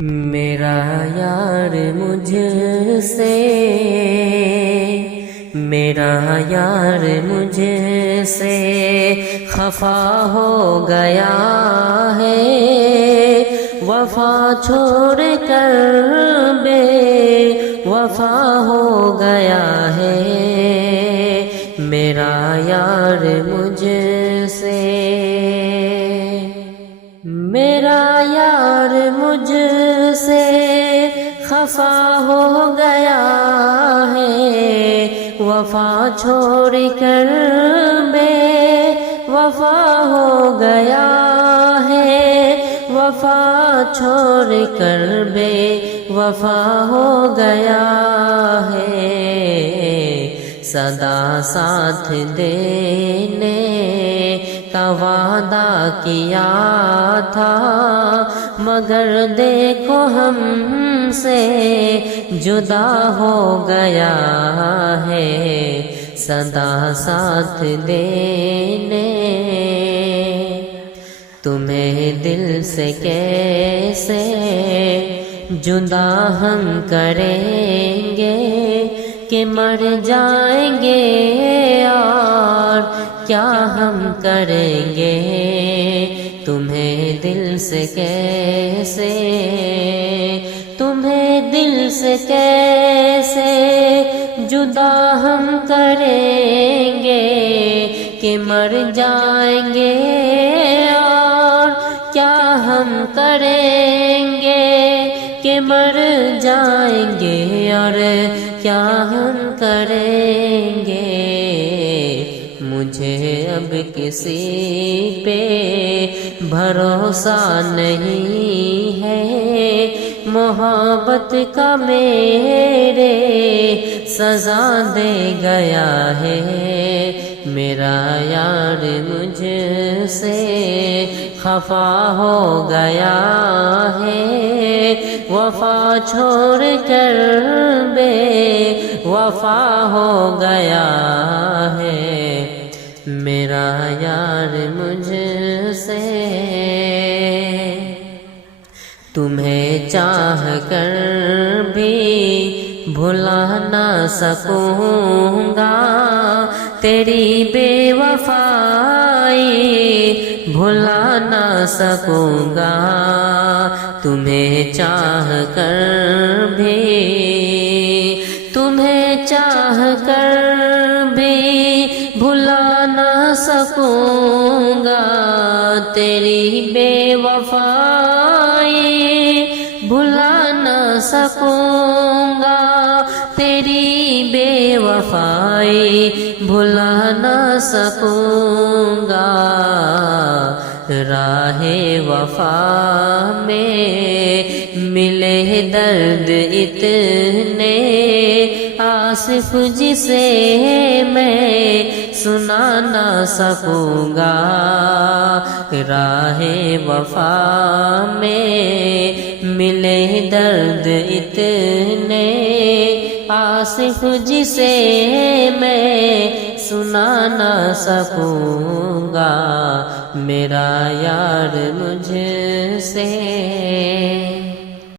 میرا یار مجھ سے، میرا یار مجھ سے خفا ہو گیا ہے، وفا چھوڑ کر بے وفا ہو گیا ہے، میرا یار مجھ سے، میرا یار مجھ سے خفا ہو گیا ہے، وفا چھوڑ کر بے وفا ہو گیا ہے، وفا چھوڑ کر بے وفا ہو گیا ہے، سدا ساتھ دینے کا وعدہ کیا تھا، مگر دیکھو ہم سے جدا ہو گیا ہے، سدا ساتھ دینے تمہیں دل سے کیسے جدا ہم کریں گے کہ مر جائیں گے اور کیا ہم کریں گے، تمہیں دل سے کیسے، تمہیں دل سے کیسے جدا ہم کریں گے کہ مر جائیں گے اور کیا ہم کریں گے کہ مر جائیں گے اور کیا ہم کریں گے، مجھے اب کسی پہ بھروسہ نہیں ہے، محبت کا میرے سزا دے گیا ہے، میرا یار مجھ سے خفا ہو گیا ہے، وفا چھوڑ کر بے وفا ہو گیا ہے، میرا یار مجھ سے، تمہیں چاہ کر بھی بھلا نہ سکوں گا، تیری بے وفائی بھلا نہ سکوں گا، تمہیں چاہ کر بھی، تمہیں چاہ کر بھی بھلا نہ سکوں گا، تیری بے وفائی بھلا نہ سکوں گا، تیری بے وفائی بھلا نہ سکوں گا، راہ وفا میں ملے درد اتنے آصف جسے میں سنا نہ سکوں گا، راہ وفا میں ملے درد اتنے آصف جسے میں سنا نہ سکوں گا، میرا یار مجھ سے